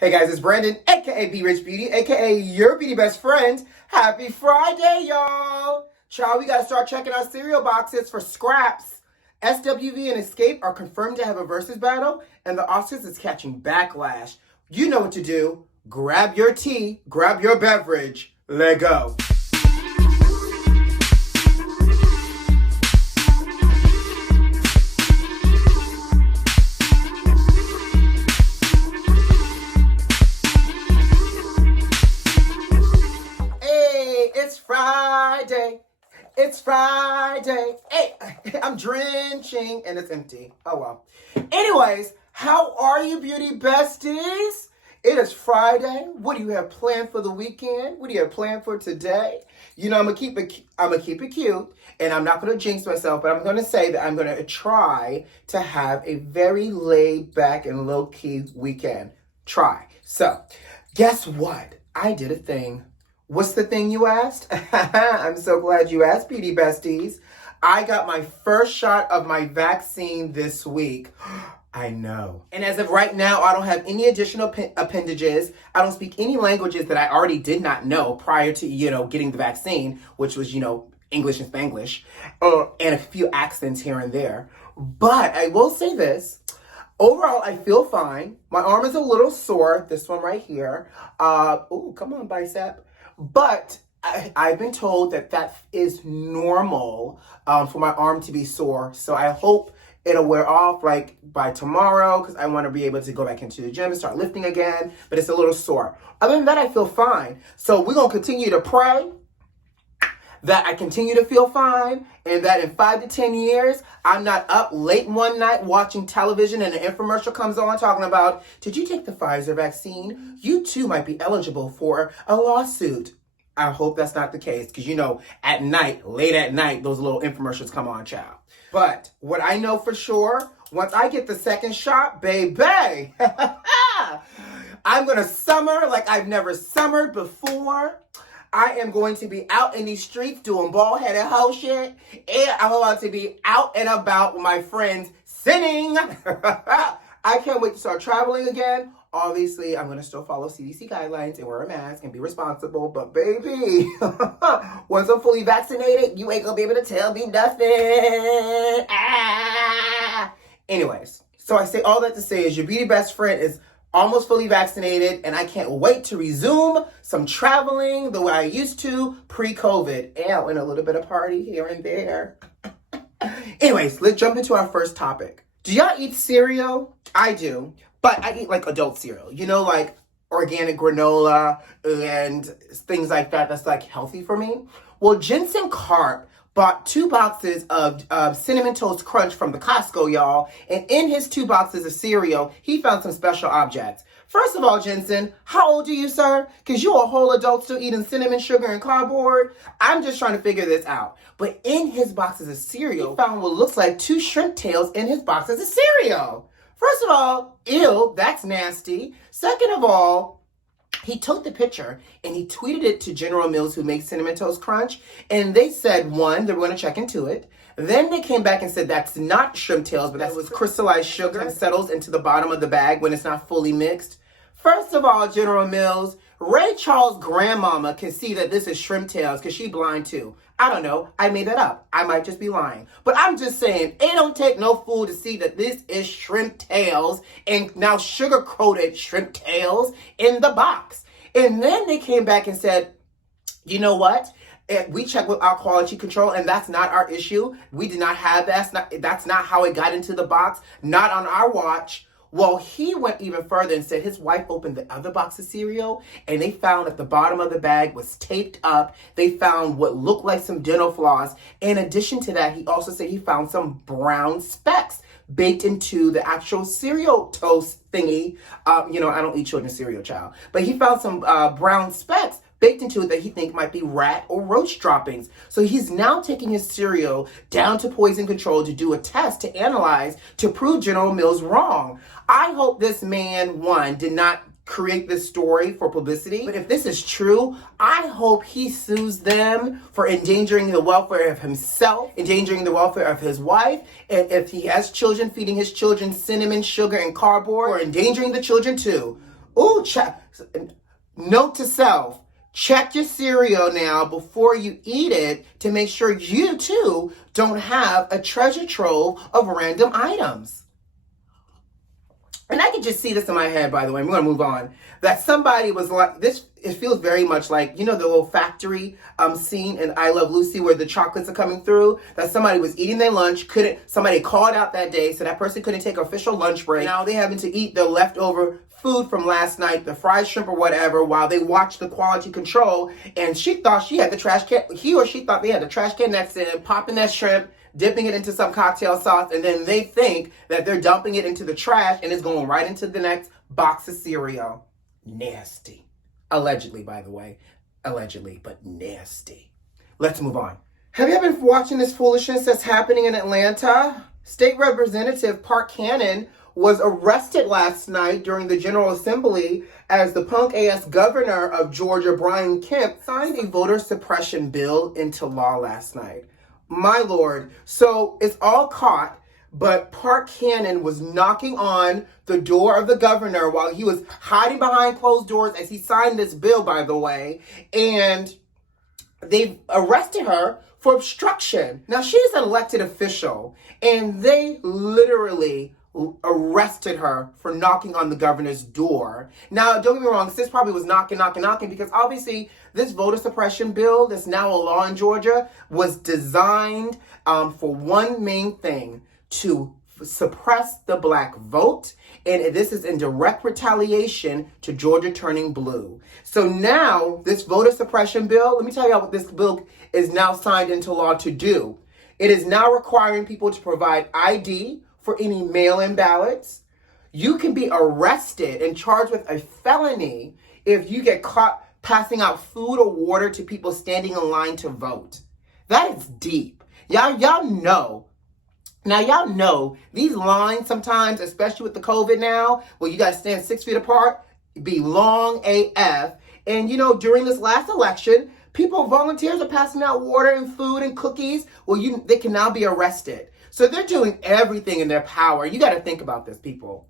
Hey guys, it's Brandon, aka B.Rich Beauty, aka your beauty best friend. Happy Friday, y'all! Child, we gotta start checking our cereal boxes for scraps. SWV and XSCAPE are confirmed to have a versus battle, and the Oscars is catching backlash. You know what to do. Grab your tea, grab your beverage, let go. It's Friday. Hey, I'm drenching and it's empty. Oh well. Anyways, how are you, beauty besties? It is Friday. What do you have planned for the weekend? What do you have planned for today? You know, I'm gonna keep it cute, and I'm not gonna jinx myself, but I'm gonna say that I'm gonna try to have a very laid back and low key weekend. Try. So, guess what? I did a thing. What's the thing, you asked? I'm so glad you asked, beauty besties. I got my first shot of my vaccine this week. I know. And as of right now, I don't have any additional appendages. I don't speak any languages that I already did not know prior to, getting the vaccine, which was, English and Spanglish, and a few accents here and there. But I will say this. Overall, I feel fine. My arm is a little sore. This one right here. Ooh, come on, bicep. But I've been told that is normal for my arm to be sore. So I hope it'll wear off like by tomorrow because I want to be able to go back into the gym and start lifting again. But it's a little sore. Other than that, I feel fine. So we're going to continue to pray that I continue to feel fine and that in 5 to 10 years, I'm not up late one night watching television and an infomercial comes on talking about, did you take the Pfizer vaccine? You too might be eligible for a lawsuit. I hope that's not the case because, at night, late at night, those little infomercials come on, child. But what I know for sure, once I get the second shot, baby, I'm going to summer like I've never summered before. I am going to be out in these streets doing bald-headed hoe shit, and I'm about to be out and about with my friends sinning. I can't wait to start traveling again. Obviously, I'm going to still follow CDC guidelines and wear a mask and be responsible, but baby, once I'm fully vaccinated, you ain't going to be able to tell me nothing. Anyways, so I say all that to say is your beauty best friend is almost fully vaccinated, and I can't wait to resume some traveling the way I used to pre-COVID. And a little bit of party here and there. Anyways, let's jump into our first topic. Do y'all eat cereal? I do, but I eat like adult cereal. Like organic granola and things like that that's like healthy for me. Well, Jensen Karp bought 2 boxes of Cinnamon Toast Crunch from the Costco, y'all. And in his 2 boxes of cereal, he found some special objects. First of all, Jensen, how old are you, sir? Because you're a whole adult still eating cinnamon, sugar, and cardboard. I'm just trying to figure this out. But in his boxes of cereal, he found what looks like 2 shrimp tails in his boxes of cereal. First of all, ew, that's nasty. Second of all, he took the picture and he tweeted it to General Mills, who makes Cinnamon Toast Crunch. And they said, one, they were going to check into it. Then they came back and said that's not shrimp tails, but that was crystallized sugar and settles into the bottom of the bag when it's not fully mixed. First of all, General Mills, Ray Charles' grandmama can see that this is shrimp tails because she's blind too. I don't know. I made that up. I might just be lying. But I'm just saying, it don't take no fool to see that this is shrimp tails and now sugar-coated shrimp tails in the box. And then they came back and said, you know what? We checked with our quality control, and that's not our issue. We did not have that. That's not how it got into the box. Not on our watch. Well, he went even further and said his wife opened the other box of cereal, and they found at the bottom of the bag was taped up. They found what looked like some dental floss. In addition to that, he also said he found some brown specks baked into the actual cereal toast thingy. I don't eat children's cereal, child. But he found some brown specks baked into it that he think might be rat or roach droppings. So he's now taking his cereal down to poison control to do a test to analyze to prove General Mills wrong. I hope this man, one, did not create this story for publicity. But if this is true, I hope he sues them for endangering the welfare of himself, endangering the welfare of his wife, and if he has children, feeding his children cinnamon, sugar, and cardboard, or endangering the children too. Ooh, note to self. Check your cereal now before you eat it to make sure you too don't have a treasure trove of random items. And I can just see this in my head, by the way. I'm going to move on. That somebody was like, this, it feels very much like, you know, the little factory scene in I Love Lucy where the chocolates are coming through, that somebody was eating their lunch, somebody called out that day, so that person couldn't take official lunch break. Now they having to eat their leftover food from last night, the fried shrimp or whatever, while they watched the quality control, and she thought she had the trash can, he or she thought they had the trash can next to them, popping that shrimp, dipping it into some cocktail sauce, and then they think that they're dumping it into the trash and it's going right into the next box of cereal. Nasty. Allegedly, by the way. Allegedly, but nasty. Let's move on. Have you ever been watching this foolishness that's happening in Atlanta? State Representative Park Cannon was arrested last night during the General Assembly as the punk-ass governor of Georgia, Brian Kemp, signed a voter suppression bill into law last night. My Lord. So it's all caught, but Park Cannon was knocking on the door of the governor while he was hiding behind closed doors as he signed this bill, by the way, and they arrested her for obstruction. Now, she's an elected official, and they literally arrested her for knocking on the governor's door. Now, don't get me wrong, sis probably was knocking, because obviously this voter suppression bill that's now a law in Georgia was designed for one main thing, to suppress the black vote, and this is in direct retaliation to Georgia turning blue. So now, this voter suppression bill, let me tell you what this bill is now signed into law to do. It is now requiring people to provide ID for any mail-in ballots. You can be arrested and charged with a felony if you get caught passing out food or water to people standing in line to vote. That is deep. Y'all know. Now, y'all know these lines sometimes, especially with the COVID now, where you got to stand 6 feet apart, be long AF. And, you know, during this last election, volunteers are passing out water and food and cookies. Well, they can now be arrested. So they're doing everything in their power. You got to think about this, people.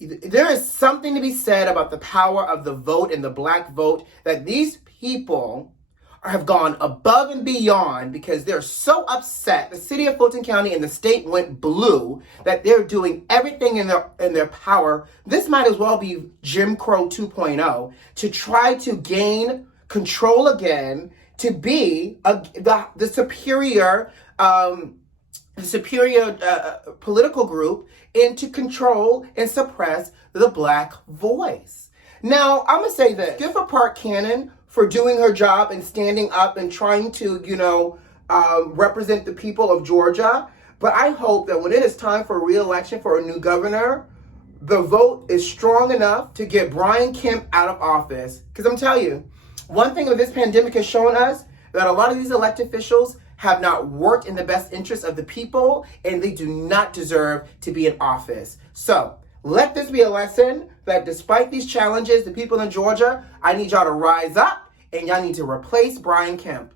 There is something to be said about the power of the vote and the black vote, that these people have gone above and beyond because they're so upset. The city of Fulton County and the state went blue that they're doing everything in their power. This might as well be Jim Crow 2.0 to try to gain control again, to be the superior political group, and to control and suppress the black voice. Now, I'm going to say this. Good for Park Cannon for doing her job and standing up and trying to, represent the people of Georgia. But I hope that when it is time for re-election for a new governor, the vote is strong enough to get Brian Kemp out of office. Because I'm telling you, one thing that this pandemic has shown us, that a lot of these elected officials have not worked in the best interest of the people, and they do not deserve to be in office. So let this be a lesson that despite these challenges, the people in Georgia, I need y'all to rise up, and y'all need to replace Brian Kemp.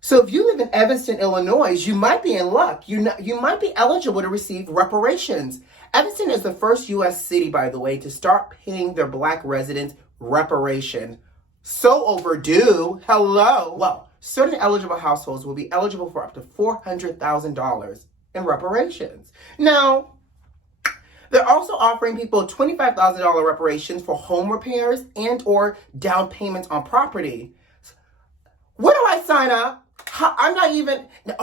So if you live in Evanston, Illinois, you might be in luck. You might be eligible to receive reparations. Evanston is the first U.S. city, by the way, to start paying their black residents reparation. So overdue. Hello. Well, certain eligible households will be eligible for up to $400,000 in reparations. Now, they're also offering people $25,000 reparations for home repairs and or down payments on property. Where do I sign up? I'm not even, let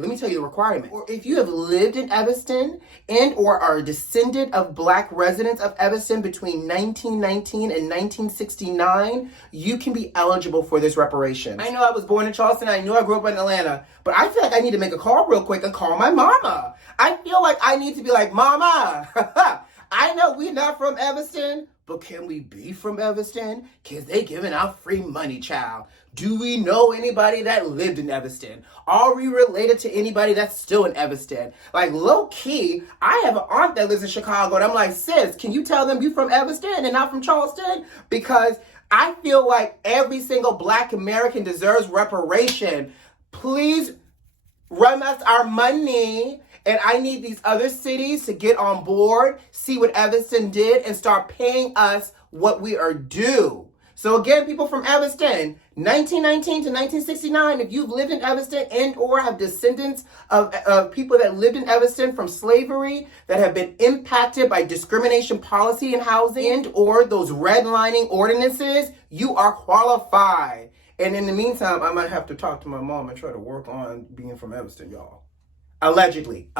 me tell you the requirement. Or if you have lived in Evanston and or are a descendant of black residents of Evanston between 1919 and 1969, you can be eligible for this reparation. I know I was born in Charleston. I know I grew up in Atlanta, but I feel like I need to make a call real quick and call my mama. I feel like I need to be like, Mama, I know we're not from Evanston, but can we be from Evanston? Because they giving out free money, child. Do we know anybody that lived in Evanston? Are we related to anybody that's still in Evanston? Like, low-key, I have an aunt that lives in Chicago, and I'm like, sis, can you tell them you from Evanston and not from Charleston? Because I feel like every single black American deserves reparation. Please run us our money. And I need these other cities to get on board, see what Evanston did, and start paying us what we are due. So again, people from Evanston, 1919 to 1969, if you've lived in Evanston and or have descendants of people that lived in Evanston from slavery that have been impacted by discrimination policy in housing and or those redlining ordinances, you are qualified. And in the meantime, I might have to talk to my mom and try to work on being from Evanston, y'all. Allegedly.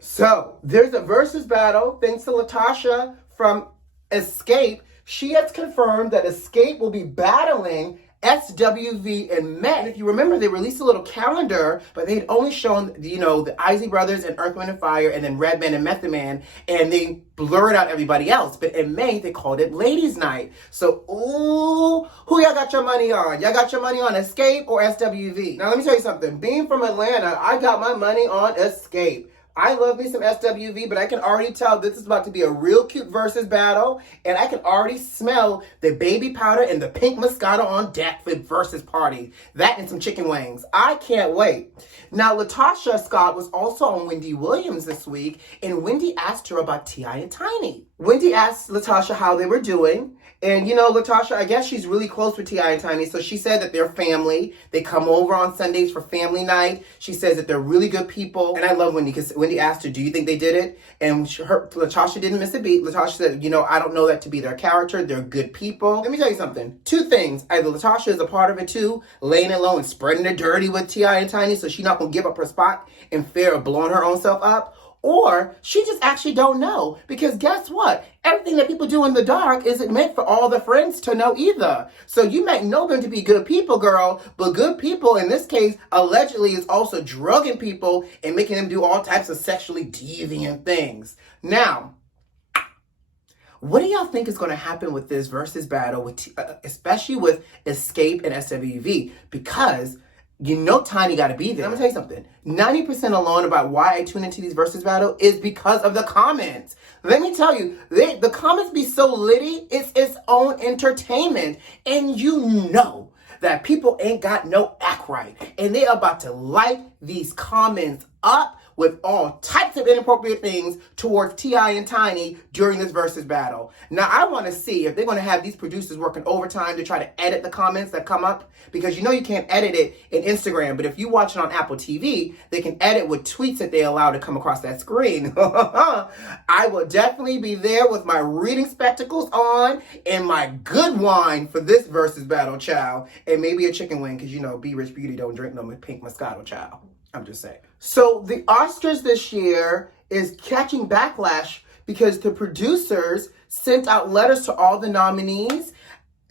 So there's a versus battle thanks to Latasha from XSCAPE. She has confirmed that XSCAPE will be battling SWV in May. And if you remember, they released a little calendar, but they had only shown, the Isley Brothers and Earth, Wind & Fire, and then Redman and Method Man, and they blurred out everybody else. But in May, they called it Ladies' Night. So, ooh, who y'all got your money on? Y'all got your money on XSCAPE or SWV? Now, let me tell you something. Being from Atlanta, I got my money on XSCAPE. I love me some SWV, but I can already tell this is about to be a real cute versus battle, and I can already smell the baby powder and the pink Moscato on deck for versus party. That and some chicken wings. I can't wait. Now, Latasha Scott was also on Wendy Williams this week, and Wendy asked her about T.I. and Tiny. Wendy asked Latasha how they were doing. And, Latasha, I guess she's really close with T.I. and Tiny, so she said that they're family. They come over on Sundays for family night. She says that they're really good people. And I love Wendy, because Wendy asked her, do you think they did it? And Latasha didn't miss a beat. Latasha said, I don't know that to be their character. They're good people. Let me tell you something. Two things. Either Latasha is a part of it, too, laying it low and spreading it dirty with T.I. and Tiny, so she's not going to give up her spot in fear of blowing her own self up. Or she just actually don't know, because guess what? Everything that people do in the dark isn't meant for all the friends to know either. So you might know them to be good people, girl, but good people in this case allegedly is also drugging people and making them do all types of sexually deviant things. Now, what do y'all think is going to happen with this versus battle, especially with XSCAPE and SWV? Because Tiny got to be there. I'm going to tell you something. 90% alone about why I tune into these versus battle is because of the comments. Let me tell you, the comments be so litty, it's its own entertainment. And that people ain't got no act right. And they are about to light these comments up with all types of inappropriate things towards T.I. and Tiny during this versus battle. Now, I want to see if they're going to have these producers working overtime to try to edit the comments that come up, because you can't edit it in Instagram, but if you watch it on Apple TV, they can edit with tweets that they allow to come across that screen. I will definitely be there with my reading spectacles on and my good wine for this versus battle, child, and maybe a chicken wing, because B.Rich Beauty don't drink no pink Moscato, child. I'm just saying. So the Oscars this year is catching backlash because the producers sent out letters to all the nominees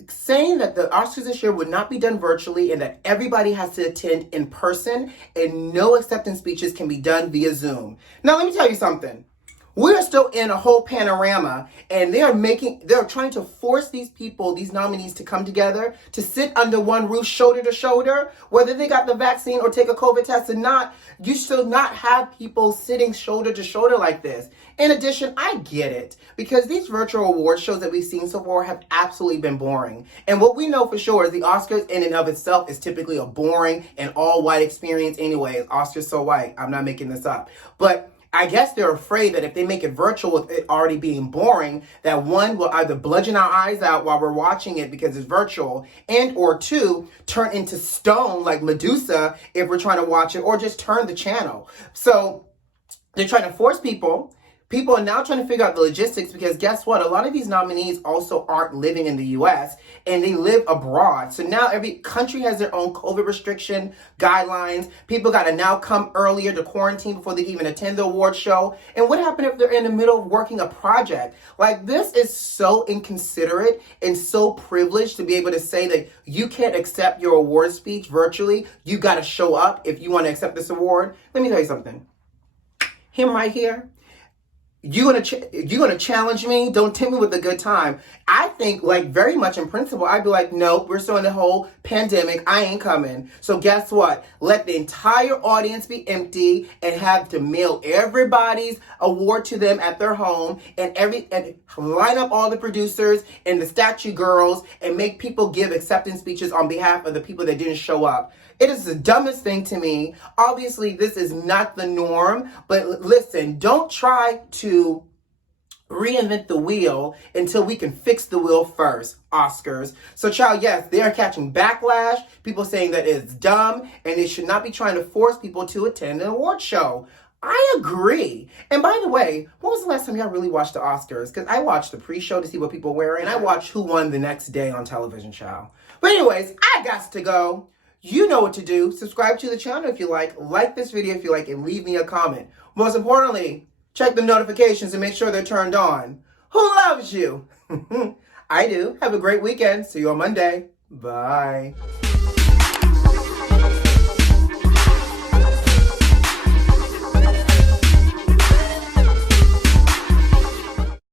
saying that the Oscars this year would not be done virtually and that everybody has to attend in person and no acceptance speeches can be done via Zoom. Now, let me tell you something. We're still in a whole panorama, and they're trying to force these people, these nominees, to come together, to sit under one roof, shoulder to shoulder, whether they got the vaccine or take a COVID test or not. You should not have people sitting shoulder to shoulder like this. In addition, I get it, because these virtual award shows that we've seen so far have absolutely been boring. And what we know for sure is the Oscars in and of itself is typically a boring and all-white experience anyways. Oscars so white. I'm not making this up. But I guess they're afraid that if they make it virtual with it already being boring, that one, will either bludgeon our eyes out while we're watching it because it's virtual, and or two, turn into stone like Medusa if we're trying to watch it, or just turn the channel. So they're trying to force people. People are now trying to figure out the logistics, because guess what? A lot of these nominees also aren't living in the U.S. and they live abroad. So now every country has their own COVID restriction guidelines. People got to now come earlier to quarantine before they even attend the award show. And what happened if they're in the middle of working a project? Like, this is so inconsiderate and so privileged to be able to say that you can't accept your award speech virtually. You got to show up if you want to accept this award. Let me tell you something. Him right here. You gonna challenge me? Don't tempt me with a good time. I think, very much in principle, I'd be like, nope, we're still in the whole pandemic. I ain't coming. So guess what? Let the entire audience be empty and have to mail everybody's award to them at their home, and line up all the producers and the statue girls and make people give acceptance speeches on behalf of the people that didn't show up. It is the dumbest thing to me. Obviously, this is not the norm, but listen, don't try to reinvent the wheel until we can fix the wheel first. Oscars. So, child, yes, they are catching backlash. People saying that it's dumb and they should not be trying to force people to attend an award show. I agree. And by the way, when was the last time y'all really watched the Oscars? Because I watched the pre-show to see what people were wearing. I watched who won the next day on television, child. But anyways, I got to go. You know what to do. Subscribe to the channel if you like this video if you like, and leave me a comment. Most importantly, check the notifications and make sure they're turned on. Who loves you? I do. Have a great weekend. See you on Monday. Bye.